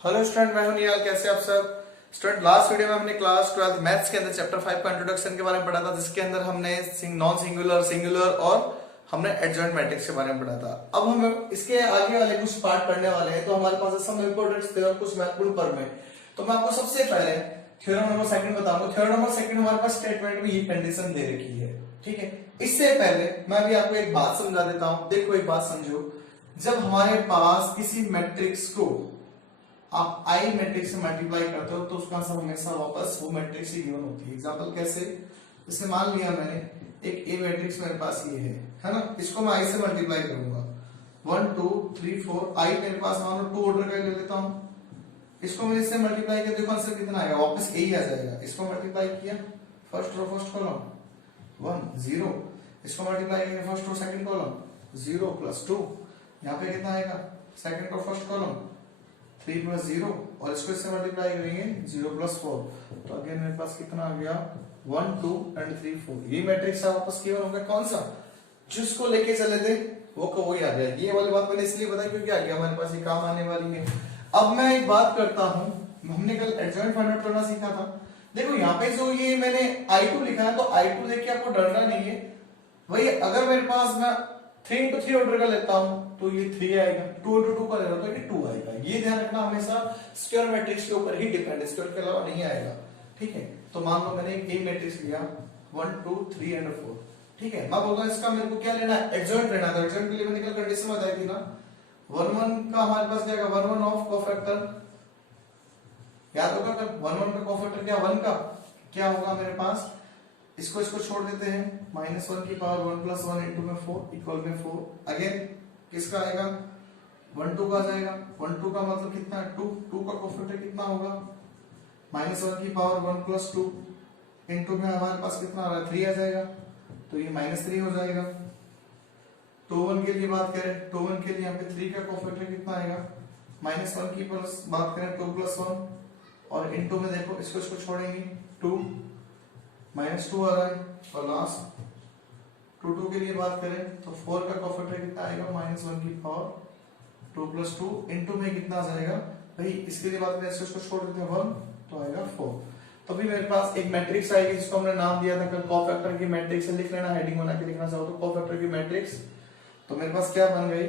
Hello student, मैं हूं निहाल। कैसे आप सब स्टूडेंट? लास्ट वीडियो में हमने क्लास 12 मैथ्स के अंदर चैप्टर 5 का इंट्रोडक्शन के बारे में पढ़ा था, जिसके अंदर हमने नॉन सिंगुलर, सिंगुलर और हमने एडजॉइंट मैट्रिक्स के बारे में पढ़ा था। अब हम इसके आगे वाले कुछ पार्ट पढ़ने वाले हैं, तो हमारे पास सम इंपॉर्टेंट थे और कुछ महत्वपूर्ण प्रमेय। तो मैं आपको सबसे पहले थ्योरम नंबर सेकंड बताऊंगा। थ्योरम नंबर सेकंड हमारे पास स्टेटमेंट में ये कंडीशन दे रखी है, ठीक है। इससे पहले मैं भी आपको एक बात समझा देता हूं। देखो, एक बात समझो, जब हमारे पास किसी मैट्रिक्स को आप आई मैट्रिक्स से मल्टीप्लाई करते हो तो उसका आंसर हमेशा वापस वो मैट्रिक्स ही गिवन होती है। एग्जांपल कैसे? जैसे मान लिया मैंने एक ए मैट्रिक्स मेरे पास ये है ना, इसको मैं आई से मल्टीप्लाई करूंगा 1 2 3 4। आई मेरे पास मान लो 2 ऑर्डर का ले लेता हूं, इसको मैं इससे मल्टीप्लाई किया, देखो आंसर कितना आएगा, वापस ए ही आ जाएगा। इसको मल्टीप्लाई किया, फर्स्ट रो फर्स्ट कॉलम 1 0, इसको मल्टीप्लाई किया first row second column 0 plus 2, यहाँ पे कितना आएगा, second row first column 3 plus 0, और इसको इससे मल्टीप्लाई करेंगे 0 प्लस 4, तो अगेन मेरे पास कितना आ गया 1 2 एंड 3 4। ये मैट्रिक्स वापस गिवन होगा कौन सा, जिसको लेके चले थे वो को वही आ गया। ये वाली बात मैंने इसलिए बताई क्योंकि आ गया हमारे पास, ये काम आने वाली है। अब मैं एक बात करता हूं, हमने कल एडजॉइंट फाइंड आउट करना सीखा था। देखो यहाँ पे जो ये मैंने I2 लिखा है, तो I2 देख के आपको डरना नहीं है। वही अगर मेरे पास मैं 3 into 3 ऑर्डर का लेता हूं तो ये 3 आएगा, 2 into 2 का ले रहा हूं तो ये 2 आएगा। ये ध्यान रखना, हमेशा स्क्वायर मैट्रिक्स के ऊपर ही डिपेंड है, स्क्वायर के अलावा नहीं आएगा, ठीक है। तो मान लो मैंने एक ए मैट्रिक्स लिया 1 2 3 एंड 4, ठीक है। मैं बोलता हूं इसका मेरे को क्या लेना है, एडजॉइंट लेना था। एडजॉइंट के लिए मैंने कल कंडीशन बताई थी ना, 1 1 का हमारे पास क्या आएगा, 1 1 ऑफ कोफैक्टर, याद होगा कल 1 1 का कोफैक्टर क्या 1 का क्या होगा मेरे पास, इसको छोड़ देते हैं, -1 की पावर 1 प्लस 1 इंटू में 4 इक्वल में 4। अगेन किसका आएगा, 1 2 का आ जाएगा। 1 2 का मतलब कितना है 2, 2 का कोफैक्टर कितना होगा, -1 की पावर 1 प्लस 2 इंटू में हमारे पास कितना आ रहा है 3 आ जाएगा, तो ये -3 हो जाएगा। 2 1 के लिए बात करें, 2 1 के लिए यहाँ पे 3 का कोफैक्टर कितना आएगा, -1 की प्लस बात करें 2 प्लस 1, और इंटू में देखो इसको छोड़ेंगे 2 -2 आ रहा है, और लास्ट 2 2 के लिए बात करें तो 4 का कोफैक्टर कितना आएगा, -1 की पावर 2 प्लस 2 इंटू में कितना आ जाएगा भाई, इसके लिए बात करें इसको छोड़ देते हैं 1, तो आएगा 4। तो भी मेरे पास एक मैट्रिक्स आएगी जिसको हमने नाम दिया था कल कोफैक्टर की मैट्रिक्स, लिख लेना, हेडिंग बना के लिखना चाहो तो कोफैक्टर की मैट्रिक्स। तो मेरे पास क्या बन गई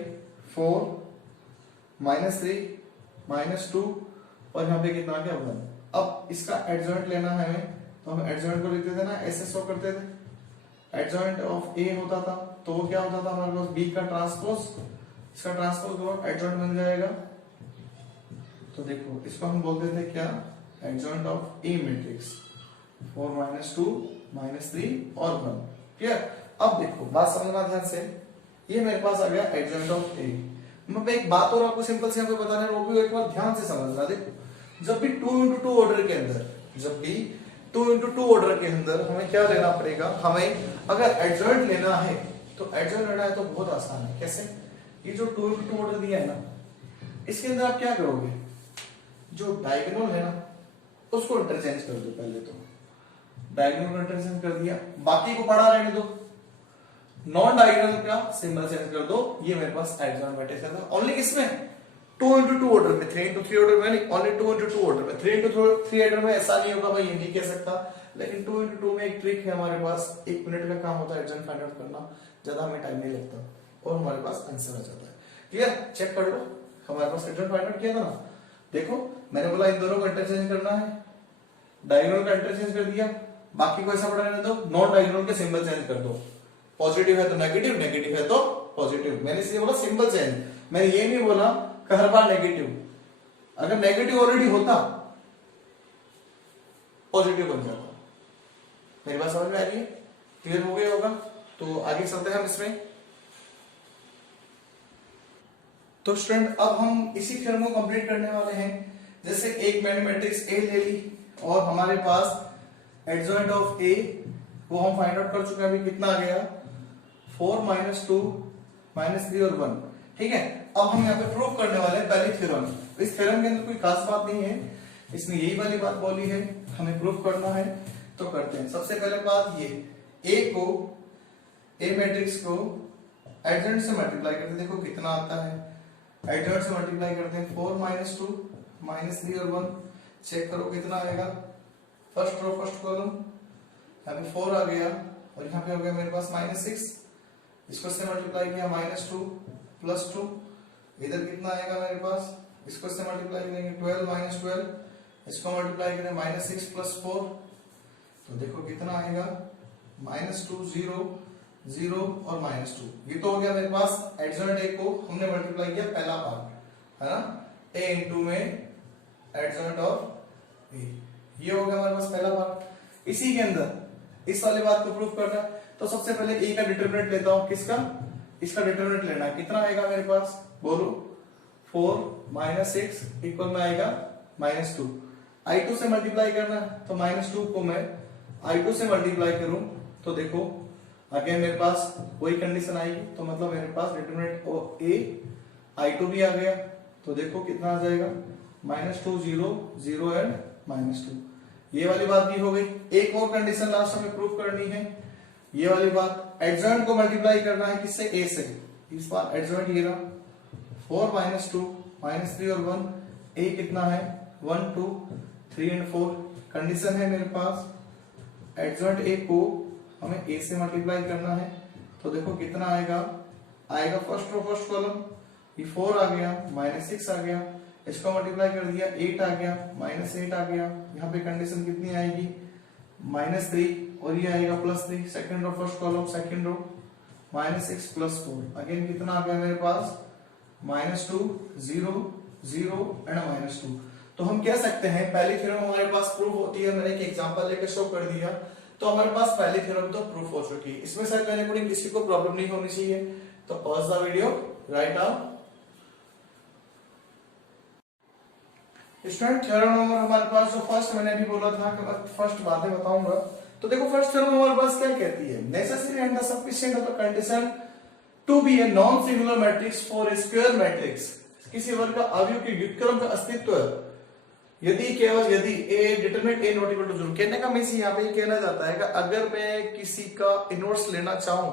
4 -3 -2, और यहाँ पे कितना आ गया 1। अब इसका एडजॉइंट लेना है हमें, तो हम एडजॉइंट को लिखते थे ना, ऐसे शो करते थे, एडजॉइंट ऑफ ए होता था तो वो क्या होता था हमारे पास बी का ट्रांसपोज, इसका ट्रांसपोज करो एडजॉइंट बन जाएगा। तो देखो इसको हम बोलते थे क्या, एडजॉइंट ऑफ ए मैट्रिक्स 4 -2 -3 और 1, क्लियर। अब देखो बात समझना ध्यान से, ये मेरे पास आ गया एडजॉइंट ऑफ ए। मैं एक बात और आपको सिंपल से यहाँ पे बताने, वो भी एक बार ध्यान से समझना। देखो जब भी 2 into 2 ऑर्डर के अंदर, जब भी 2 into 2 ऑर्डर के अंदर हमें क्या लेना पड़ेगा, हमें अगर एडजॉइंट लेना है तो एडजॉइंट लेना है तो बहुत आसान है। कैसे? ये जो 2 into 2 ऑर्डर दिया है ना, इसके अंदर आप क्या करोगे, जो डायगोनल है ना उसको इंटरचेंज कर दो। पहले तो डायगोनल को इंटरचेंज कर दिया, बाकी को पड़ा रहने दो, नॉन डायगोनल का सिंबल चेंज कर दो। ये मेरे पास एडजॉइंट मैट्रिक्स है। ओनली किसमें 2 into 2 ऑर्डर में, 3 into 3 ऑर्डर में नहीं, ओनली 2 into 2 ऑर्डर में। 3 into 3 ऑर्डर में ऐसा नहीं होगा, मैं ये नहीं कह सकता, लेकिन 2 into 2 में एक ट्रिक है हमारे पास, 1 मिनट का काम होता है एडजॉइंट फाइंड आउट करना, ज्यादा हमें टाइम नहीं लगता और हमारे पास आंसर आ जाता है। क्लियर? चेक कर लो, हमारे पास एडजॉइंट फाइंड आउट किया था ना। देखो मैंने बोला इन दोनों को इंटरचेंज करना है, डायगोनल का इंटरचेंज कर दिया, बाकी को ऐसा पड़ा रहने दो, नॉन डायगोनल के सिंबल चेंज कर दो, पॉजिटिव है तो नेगेटिव, नेगेटिव है तो पॉजिटिव। मैंने इसलिए बोला सिंबल चेंज, मैंने ये नहीं बोला कि हर बार नेगेटिव। अगर नेगेटिव ऑलरेडी होता पॉजिटिव बन जाता। मेरी बात समझ में आ रही है? क्लियर हो गया होगा? तो आगे चलते हैं हम इसमें। तो स्टूडेंट अब हम इसी थ्योरम को कंप्लीट करने वाले हैं। जैसे एक मैंने मैट्रिक्स ए ले ली और हमारे पास एडजॉइंट ऑफ ए वो हम फाइंड आउट कर चुके हैं, अभी कितना आ गया 4 -2 -3 और 1, ठीक है। अब हम यहाँ पे प्रूव करने वाले हैं पहली थ्योरम। इस थ्योरम के अंदर कोई खास बात नहीं है, इसने यही वाली बात बोली है, हमें प्रूव करना है तो करते हैं। सबसे पहले बात ये, ए मैट्रिक्स को एडजॉइंट से मल्टीप्लाई करते हैं, देखो कितना आता है, एडजॉइंट से मल्टीप्लाई करते हैं 4 -2 -3 और 1 चेक करो कितना आएगा। फर्स्ट रो फर्स्ट कॉलम, यहाँ पे 4 आ गया और यहाँ पे हो गया मेरे पास -6, इसको से मल्टीप्लाई किया -2 + 2, इधर कितना आएगा मेरे पास, इसको से मल्टीप्लाई करेंगे 12 - 12, इसको मल्टीप्लाई करें -6 + 4, तो देखो कितना आएगा -2 0 0 और -2। ये तो हो गया मेरे पास एडजॉइंट ए को हमने मल्टीप्लाई किया पहला पार्ट, है ना, a इंटू में एडजॉइंट ऑफ ए, ये हो गया हमारे पास पहला पार्ट। इसी के अंदर इस वाली बात को प्रूव करना है तो सबसे पहले ए का डिटरमिनेंट लेता हूं, किसका, इसका डिटरमिनेंट लेना है, कितना आएगा मेरे पास, बोलो 4 - 6 इक्वल में आएगा -2, i2 से मल्टीप्लाई करना है तो -2 को मैं i2 से मल्टीप्लाई करूं तो देखो अगेन मेरे पास वही कंडीशन आएगी, तो मतलब मेरे पास डिटरमिनेंट ऑफ ए i2 भी आ गया, तो देखो कितना आ जाएगा -2 0 0 एंड -2। ये वाली बात भी हो गई। एक और कंडीशन लास्ट हमें प्रूव करनी है, ये वाली बात, एडजॉइंट को मल्टीप्लाई करना है किससे, ए से, इस बार एडजॉइंट ये रहा 4 - 2 -3 और 1, ए कितना है 1 2 3 एंड 4, कंडीशन है मेरे पास एडजॉइंट ए को हमें ए से मल्टीप्लाई करना है, तो देखो कितना आएगा, आएगा फर्स्ट रो फर्स्ट कॉलम, ये 4 आ गया -6 आ गया, इसको मल्टीप्लाई कर दिया 8 आ गया -8 आ गया, यहाँ पे कंडीशन कितनी आएगी -3 और ये आएगा +3, second row first column second row -6 + 4, again कितना आ गया मेरे पास -2 0 0 एंड -2। तो हम कह सकते हैं पहली थ्योरम हमारे पास प्रूफ होती है, मैंने एक एग्जांपल लेकर शो कर दिया, तो हमारे पास पहली थ्योरम तो प्रूफ हो चुकी है। इसमें शायद मैंने कोई किसी को प्रॉब्लम नहीं होनी चाहिए, तो pause the video, write down. Student theorem number हमारे पास जो फर्स्ट मैंने अभी बोला था कि मैं फर्स्ट बातें बताऊंगा, तो देखो फर्स्ट थ्योरम हमारे पास क्या कहती है, necessary and the sufficient of the condition to be a non singular matrix for a square matrix, किसी वर्ग का अवयव की व्युत्क्रम का अस्तित्व यदि केवल यदि A determinant A not equal to 0, कहने का मींस यहाँ पे ये कहना जाता है कि अगर मैं किसी का इनवर्स लेना चाहूं,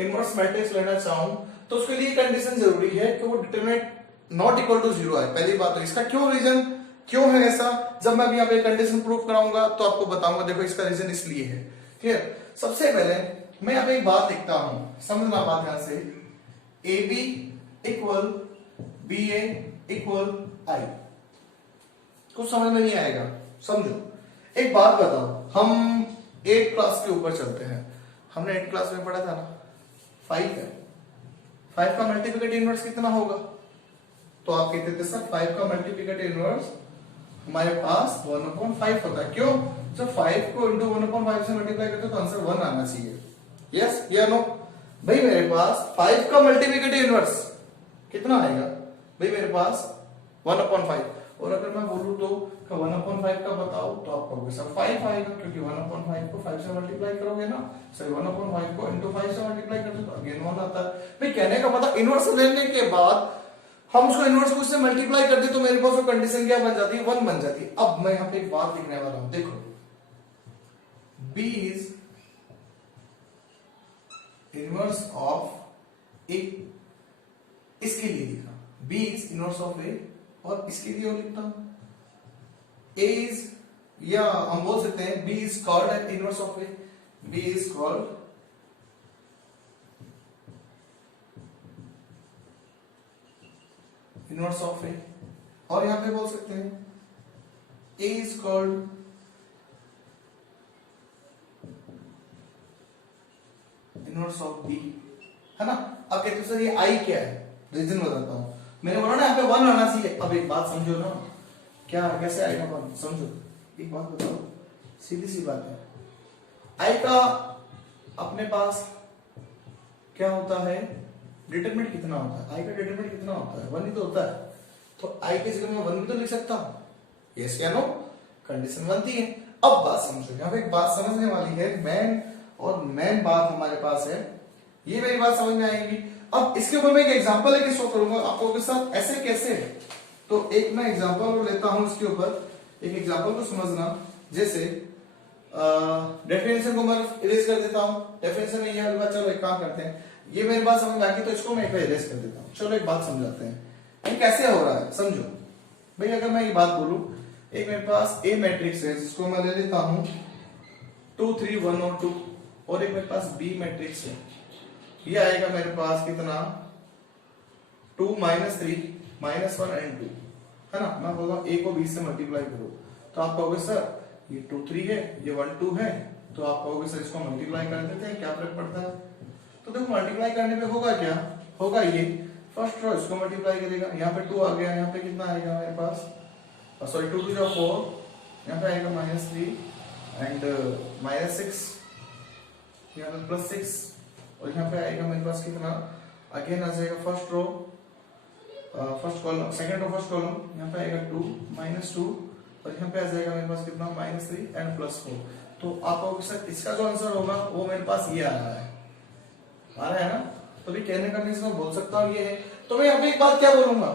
इनवर्स मैट्रिक्स लेना चाहूं, तो उसके लिए कंडीशन जरूरी है कि वो डिटरमिनेंट नॉट इक्वल टू 0 है। पहली बात तो इसका क्यों रीजन, क्यों है ऐसा, जब मैं अभी यहाँ पे कंडीशन प्रूव कराऊंगा तो आपको बताऊंगा। देखो इसका रीजन इसलिए है, ठीक है। सबसे पहले मैं यहाँ पे एक बात लिखता हूं, समझना बात ध्यान से, A B equal B A equal I, कुछ समझ में नहीं आएगा, समझो। एक बात बताओ, हम 8 क्लास के ऊपर चलते हैं, हमने 8 क्लास में पढ़ा था ना 5 है, 5 का मल्टीप्लिकेटिव इनवर्स कितना होगा, तो आप कहते थे सर 5 का मल्टीप्लिकेटिव इनवर्स हमारे पास 1/5 होता है। क्यों, जब 5 को इंटू 1/5 से मल्टीप्लाई करते तो आंसर 1 आना चाहिए, यस या नो। भाई मेरे पास 5 का मल्टीप्लिकेटिव इनवर्स कितना आएगा, भाई मेरे पास 1/5, और अगर मैं बोलूं तो 1/5 का बताओ, तो आप कहोगे सर 5 आएगा, क्योंकि 1/5 को 5 से मल्टीप्लाई करोगे ना, सर 1/5 को इंटू 5 से मल्टीप्लाई करते तो अगेन 1 आता है। भाई कहने का मतलब इनवर्स लेने के बाद हम उसको इनवर्स को उससे मल्टीप्लाई करते तो मेरे पास वो कंडीशन क्या बन जाती है, 1 बन जाती है। अब मैं यहाँ पे एक बात लिखने वाला हूं, देखो B इज इनवर्स ऑफ ए, इसके लिए लिखा B is inverse of A, और इसके लिए लिखता हूं A इज, या हम बोल सकते हैं B is called inverse of A, B is called inverse of A, और यहां पे बोल सकते हैं A is called inverse of B, है ना। अब कहते हो सर ये I क्या है, रीजन बताता हूं। मैंने बोला ना यहाँ पे 1 आना चाहिए, अब एक बात समझो ना, क्या कैसे आएगा 1, समझो। एक बात बताओ, सीधी सी बात है, I का अपने पास क्या होता है, डिटरमिनेंट कितना होता है, I का डिटरमिनेंट कितना होता है, 1 ही तो होता है, तो I की जगह मैं 1 भी तो लिख सकता हूं, यस या नो, कंडीशन बनती है। अब बात समझो, यहाँ पे एक बात समझने वाली है, मेन और मेन बात हमारे पास है, ये मेरी बात समझ में आएगी। अब इसके ऊपर मैं एक एग्जांपल लेके शो करूंगा आपको के साथ, ऐसे कैसे, तो एक मैं एग्जांपल लेता हूं इसके ऊपर, एक एग्जांपल को समझना। जैसे डेफिनेशन को मैं इरेज कर देता हूं, डेफिनेशन में ये चलो एक काम करते हैं, ये मेरी बात समझ में आ गई तो इसको मैं एक बार इरेज कर देता हूं। चलो एक बात समझाते हैं, ये कैसे हो रहा है समझो। भाई अगर मैं ये बात बोलूं, एक मेरे पास ए मैट्रिक्स है जिसको मैं ले लेता हूं 2 3 1 और 2, और एक मेरे पास बी मैट्रिक्स है, ये आएगा मेरे पास कितना 2 -3 -1 and 2, है ना। मैं बोल रहा हूँ ए को बी से मल्टीप्लाई करो, तो आप कहोगे सर ये 2 3 है, ये 1 2 है, तो आप कहोगे सर इसको मल्टीप्लाई कर देते हैं, क्या फर्क पड़ता है। तो देखो मल्टीप्लाई करने पे होगा क्या, होगा ये फर्स्ट रो इसको मल्टीप्लाई करेगा, यहाँ पे 2 आ गया, यहाँ पे कितना आएगा मेरे पास, सॉरी 2 2 4, यहाँ पे आएगा -3 एंड -6, यहाँ पे +6, और यहाँ पे आएगा मेरे पास कितना, अगेन आ जाएगा first row first column, second row first column, यहाँ पे आएगा 2 -2, और यहाँ पे आ जाएगा मेरे पास कितना -3 एंड +4। तो आप सर इसका जो आंसर होगा वो मेरे पास ये आ रहा है ना। तो भी कहने का मीन्स मैं बोल सकता हूँ ये है। तो मैं यहाँ पे एक बात क्या बोलूंगा,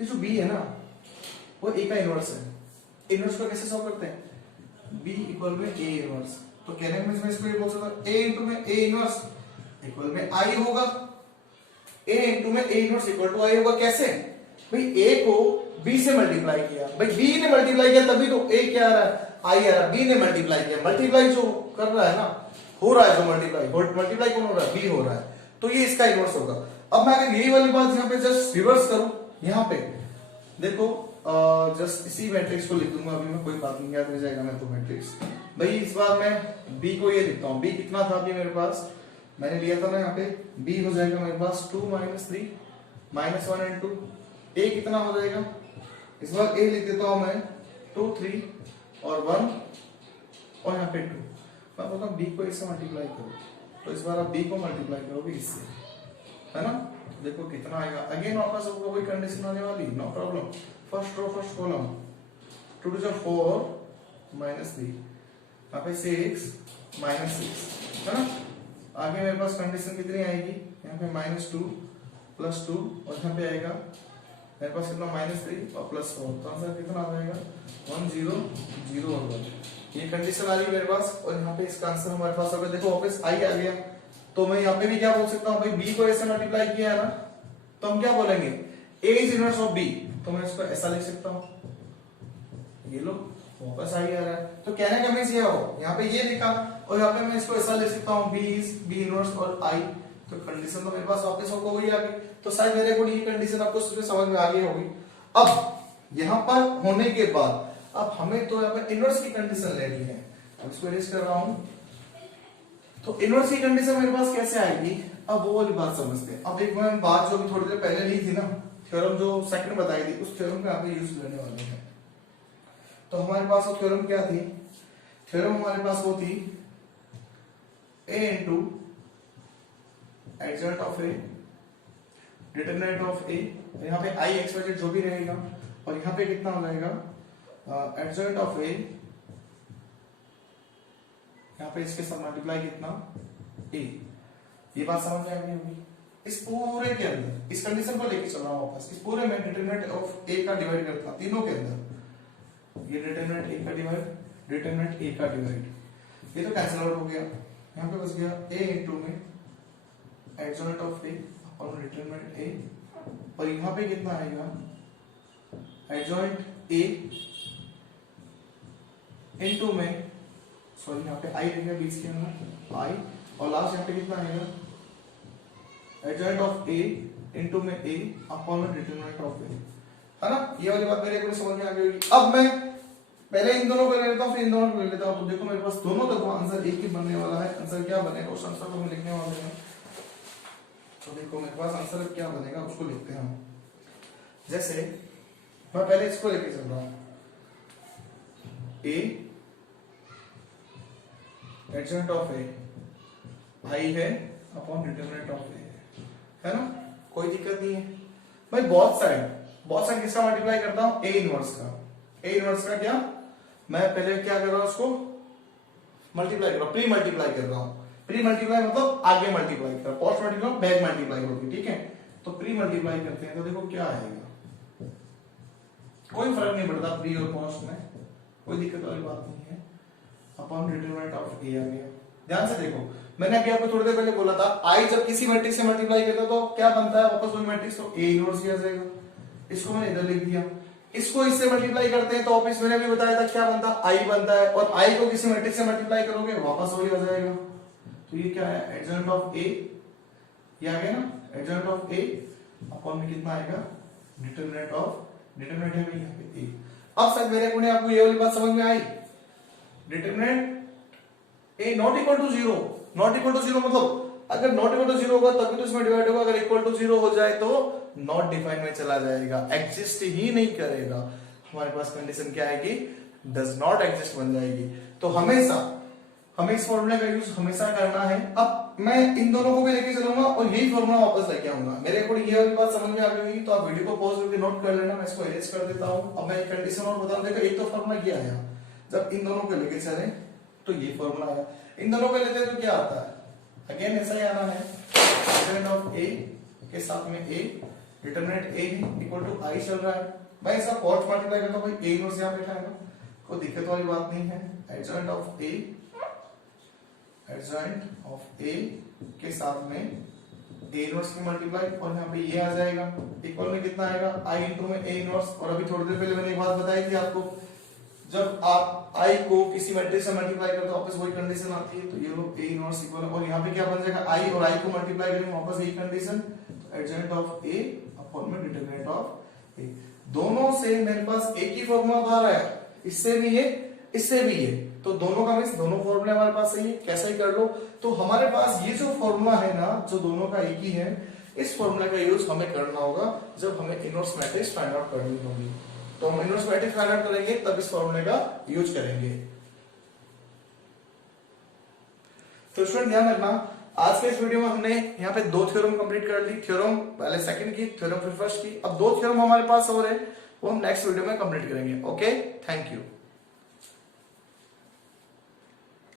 ये जो बी है ना वो ए का इनवर्स है। इनवर्स को कैसे सॉल्व करते हैं, बी इक्वल में ए इनवर्स। तो कहने का मीन्स मैं इसको ये बोल सकता हूँ ए इंटू में ए इनवर्स इक्वल में आई होगा, ए इंटू में ए इनवर्स इक्वल टू आई होगा। कैसे भाई, ए को बी से मल्टीप्लाई किया, भाई बी ने मल्टीप्लाई किया तभी तो ए क्या आ रहा है, आई आ रहा है। बी ने मल्टीप्लाई किया, मल्टीप्लाई जो कर रहा है ना, हो रहा है जो मल्टीप्लाई कौन हो रहा है, बी हो रहा है, तो ये इसका इनवर्स होगा। अब मैं अगर यही वाली बात यहाँ पे जस्ट रिवर्स करूं, यहाँ पे देखो जस्ट इसी मैट्रिक्स को लिख दूंगा, अभी मैं कोई बात नहीं, याद रह जाएगा मैं तो मैट्रिक्स। भाई इस बार मैं बी को ये लिखता हूँ, बी कितना था अभी मेरे पास, मैंने लिया था ना यहाँ पे, बी हो जाएगा मेरे पास 2 -3 -1 and 2। ए कितना हो जाएगा, इस बार ए लिख देता हूं मैं 2 3 और 1, और यहाँ पे 2। मैं बोलता हूँ बी को इससे मल्टीप्लाई करो, तो इस बार आप बी को मल्टीप्लाई करोगे इससे, है ना। देखो कितना आएगा, अगेन वापस आपको वही कंडीशन आने वाली, no problem. First row first column 2 2 4 -3, यहाँ पे 6 -6, है ना। आगे मेरे पास कंडीशन कितनी आएगी, यहाँ पे -2 +2, और यहाँ पे आएगा मेरे पास कितना -3 और +4, तो आंसर कितना आ जाएगा 1 0 0 और 1। ये कंडीशन आ रही है मेरे पास, और यहाँ पे इसका आंसर हमारे पास अगर देखो वापस आई आ गया, तो मैं यहाँ पे भी क्या बोल सकता हूँ, भाई बी को ऐसे मल्टीप्लाई किया है ना, तो हम क्या बोलेंगे ए इज इनवर्स ऑफ बी, तो मैं इसको ऐसा लिख सकता हूँ, ये लो वापस आई आ रहा है। तो कहने का मीन्स ये हो, यहाँ पे ये लिखा और यहाँ पे मैं इसको ऐसा लिख सकता हूँ बी इज बी इनवर्स और आई, तो कंडीशन तो मेरे पास वापस होगा वही आ गई। तो शायद मेरे को ये कंडीशन आपको समझ में आ गई होगी। अब यहाँ पर होने के बाद अब हमें तो यहाँ पर इनवर्स की कंडीशन लेनी है, अब इसको इरेज कर रहा हूं। तो इनवर्स की कंडीशन मेरे पास कैसे आएगी, अब वो वाली बात समझते हैं। अब एक मैं बात जो भी थोड़ी देर पहले ली थी ना, थ्योरम जो सेकंड बताई थी, उस थ्योरम को यहाँ पे यूज करने वाले हैं। तो हमारे पास वो थ्योरम क्या थी, थ्योरम हमारे पास वो थी a into adjoint of a determinant of a, यहाँ पे i x y z जो भी रहेगा, और यहाँ पे कितना हो जाएगा एडजॉइंट ऑफ a, यहाँ पे इसके साथ मल्टीप्लाई कितना a। ये बात समझ में आ गई होगी। इस पूरे के अंदर इस कंडीशन को लेके चल रहा हूं वापस, इस पूरे में डिटरमिनेंट ऑफ a का डिवाइड करता तीनों के अंदर, ये डिटरमिनेंट a का डिवाइड, डिटरमिनेंट a का डिवाइड, ये तो कैंसिल आउट हो गया। यहाँ पे बच गया a इंटू में एडजॉइंट ऑफ a और डिटरमिनेंट a, और यहाँ पे कितना आएगा एडजॉइंट a इंटू में, सॉरी यहाँ पे i रहेगा बीच के अंदर i, और लास्ट यहाँ पे कितना आएगा एडजॉइंट ऑफ a इंटू में a upon determinant of a, है ना। ये वाली बात मेरे को समझ में आ गई। अब मैं पहले इन दोनों को ले लेता हूं, फिर इन दोनों को ले लेता हूं। तो देखो मेरे पास दोनों तरफ आंसर एक ही बनने वाला है। आंसर क्या बनेगा उस आंसर को हम लिखने वाले हैं। तो देखो मेरे पास आंसर क्या बनेगा उसको लिखते हैं हम। जैसे मैं पहले इसको लेके चल रहा हूं, a adjoint of a i है अपॉन डिटरमिनेंट ऑफ a, है ना, कोई दिक्कत नहीं है भाई। बोथ साइड किसका मल्टीप्लाई करता हूं, a इनवर्स का। a इनवर्स का क्या, मैं पहले क्या कर रहा हूं, उसको मल्टीप्लाई कर रहा हूं, प्री मल्टीप्लाई कर रहा हूं। प्री मल्टीप्लाई मतलब आगे मल्टीप्लाई कर रहा हूं, पोस्ट मल्टीप्लाई बैक मल्टीप्लाई होगी, ठीक है। तो प्री मल्टीप्लाई करते हैं, तो देखो क्या आएगा, कोई फर्क नहीं पड़ता प्री और पोस्ट में, कोई दिक्कत वाली बात नहीं है। अपॉन डिटरमिनेंट ऑफ a आ गया। ध्यान से देखो, मैंने अभी आपको थोड़ी देर पहले बोला था i जब किसी मैट्रिक्स से मल्टीप्लाई करता है तो क्या बनता है वापस वही मैट्रिक्स, तो a इनवर्स ही आ जाएगा। इसको मैंने इधर लिख दिया। इसको इससे मल्टीप्लाई करते हैं तो ऑफिस मैंने भी बताया था क्या बनता है, आई बनता है, और आई को किसी मैट्रिक्स से मल्टीप्लाई करोगे वापस वही आ जाएगा। तो ये क्या है, एडजॉइंट ऑफ ए, ये आ गया ना, एडजॉइंट ऑफ ए अपॉन में कितना आएगा, डिटरमिनेंट है भाई यहाँ पे ए। अब शायद मेरे को आपको ये वाली बात समझ में आई, determinant A not equal to zero, not equal to zero मतलब अगर नॉट इक्वल टू जीरो होगा तभी तो इसमें डिवाइड होगा, अगर इक्वल टू जीरो हो जाए तो नॉट डिफाइन में चला जाएगा, एग्जिस्ट ही नहीं करेगा। हमारे पास कंडीशन क्या आएगी, डज नॉट एग्जिस्ट बन जाएगी। तो हमेशा हमें इस फॉर्मूले का यूज हमेशा करना है। अब मैं इन दोनों को भी लेके चलूंगा और यही फॉर्मूला वापस लेके आऊंगा। मेरे अकॉर्डिंग ये वाली बात समझ में आ गई होगी तो आप वीडियो को पॉज करके नोट कर लेना, मैं इसको इरेज कर देता हूं। अब मैं एक कंडीशन और बताऊं, देखो एक तो फॉर्मूला क्या आया, जब इन दोनों को लेके चले तो ये फॉर्मूला आया, इन दोनों को लेते हैं तो क्या आता है, अगेन ऐसा ही आना है, डिटरमिनेंट ऑफ ए के साथ में ए, डिटरमिनेंट ए इक्वल टू आई चल रहा है भाई, ऐसा क्रॉस मल्टीप्लाई करता हूं भाई, ए इनवर्स यहां बैठा है ना, कोई दिक्कत वाली बात नहीं है। Adjoint of A, adjoint of A के साथ में ए इनवर्स की मल्टीप्लाई, और यहाँ पे ये आ जाएगा, इक्वल में कितना आएगा, आई इंटू में ए इनवर्स। और अभी थोड़ी देर पहले मैंने एक बात बताई थी आपको, जब आप आई को किसी मैट्रिक्स से मल्टीप्लाई करते हो वापस वही कंडीशन आती है, तो ये लोग ए इनवर्स इक्वल, और यहाँ पे क्या बन जाएगा, आई और आई को मल्टीप्लाई करेंगे वापस यही कंडीशन, तो एडजॉइंट ऑफ ए अपॉन में डिटरमिनेंट ऑफ ए। दोनों से मेरे पास एक ही फॉर्मूला बाहर आया, इससे भी ये, इससे भी ये, तो दोनों का मींस दोनों फॉर्मूले हमारे पास सही है, कैसा ही कर लो। तो हमारे पास ये जो फॉर्मूला है ना, जो दोनों का एक ही है, इस फॉर्मूले का यूज हमें करना होगा जब हमें इनवर्स मैट्रिक्स फाइंड आउट करनी होगी। तो हम इनवर्स मैट्रिक्स फाइंड आउट करेंगे तब इस फॉर्मूले का यूज करेंगे। तो स्टूडेंट ध्यान रखना, आज के इस वीडियो में हमने यहाँ पे दो थ्योरम कंप्लीट कर ली, थ्योरम पहले सेकंड की, थ्योरम फिर फर्स्ट की। अब दो थ्योरम हमारे पास और है, वो हम नेक्स्ट वीडियो में कंप्लीट करेंगे। Okay, thank you.